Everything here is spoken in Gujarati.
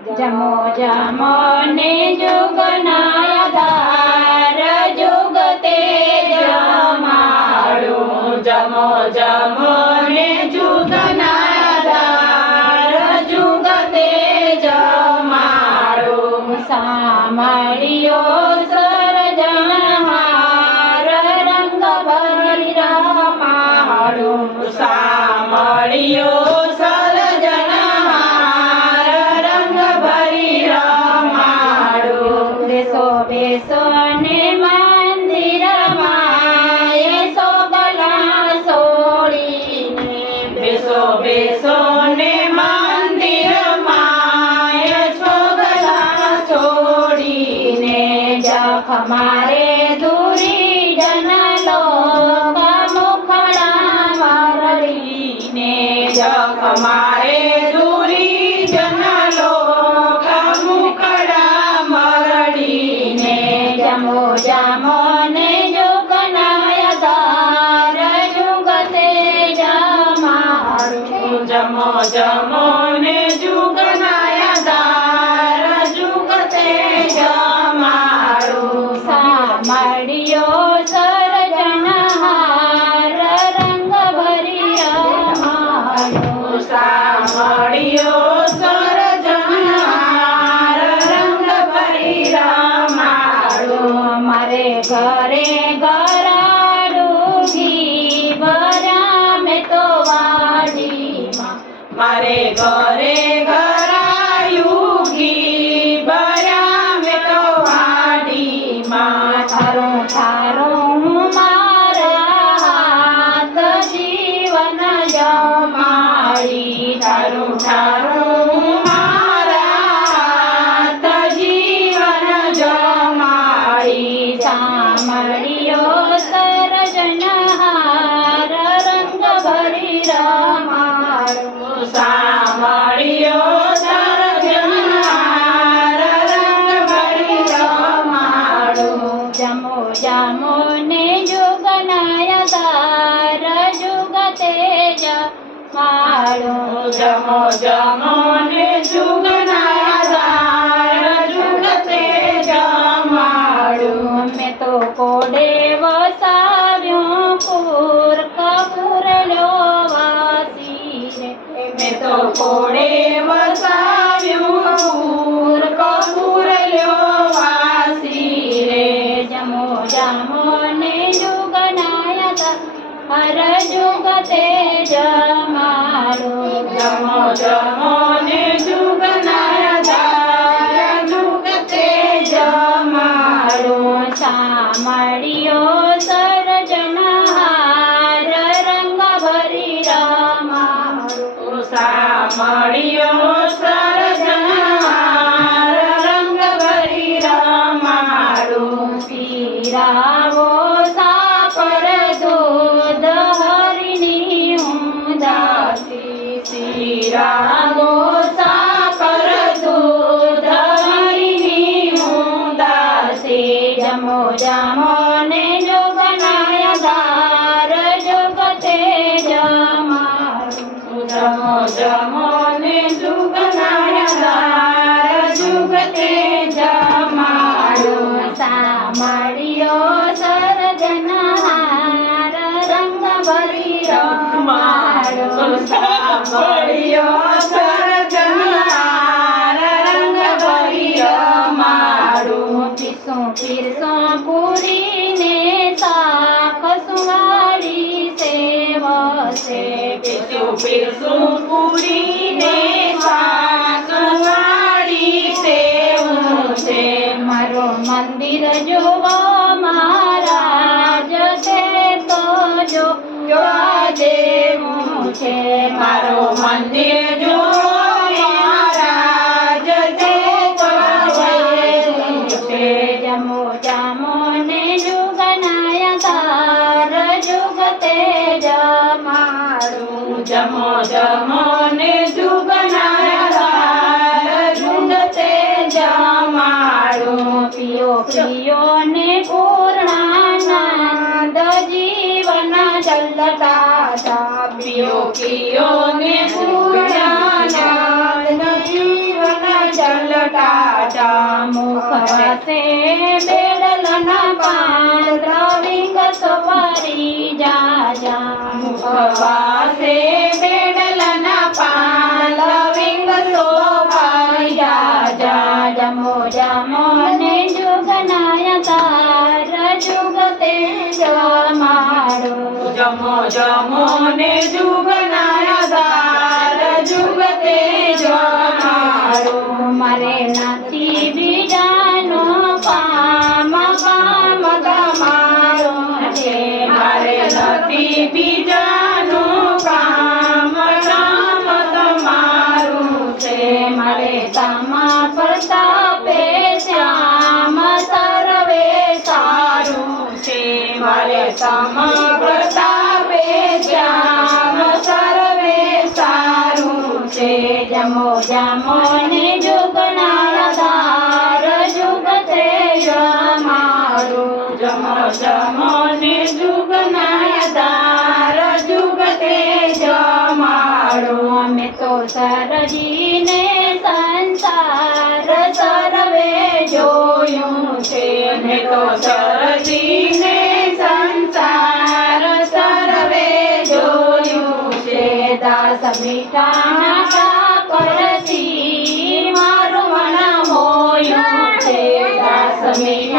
જમો જમો ને જુગનાય ધાર જુગતે જમાડું જમો જમો ને જુગનાદાર જુગતે જમાડું સામળિયો સરજનહાર રંગ ભરી રમાડું સામળિયો Mas સામળિયો સરજનહાર રંગ ભરી રમાડું સામળિયો સરજનહાર રંગ ભરી રમાડું મારે ઘરે ગરાડું જમો જમો ને જુગનાદાર જુગતે જમાડું મેં તો કોડે વસાવ્યું પૂર કપૂર લો વાસી રે મેં તો કોડે વસાવ્યું પૂર કપૂર લો વાસી રે જમો જમો ને જુગનાય હર જુગતે જમો જમો જમો ને જુગનાયદાર જુગતે જમાડું સામળિયો સરજનહાર રંગ ભરી રમાડું સાંભળ્યો સર્જનહાર રંગ પીસું પૂરીને સાસવાડી સેવું છે મારો મંદિર જોવો મહારાજ છે તો જો જોવા દેવું છે મારો મંદિર જો જમો જમો ને જુગનાયા જુગતે જમાડો મારે. નાથી બીજાનો પામ પામ તમારો છે મારે નથી બીજાનું કામ કામ તમારું છે મારે તમા પ્રતાપે શ્યામ સર્વે સારું. છે મારે તમા પ્રતાપે શ્યામ સર્વે સારું છે. જમો જમો ને જુગના જુગ જુગતે જમારું જમો જમો ને જુગનાય જુગ જુગતે જમાડો અમે તો સરજીને સંસાર સર્વે જોયું છે. મેં તો સરજીને of me.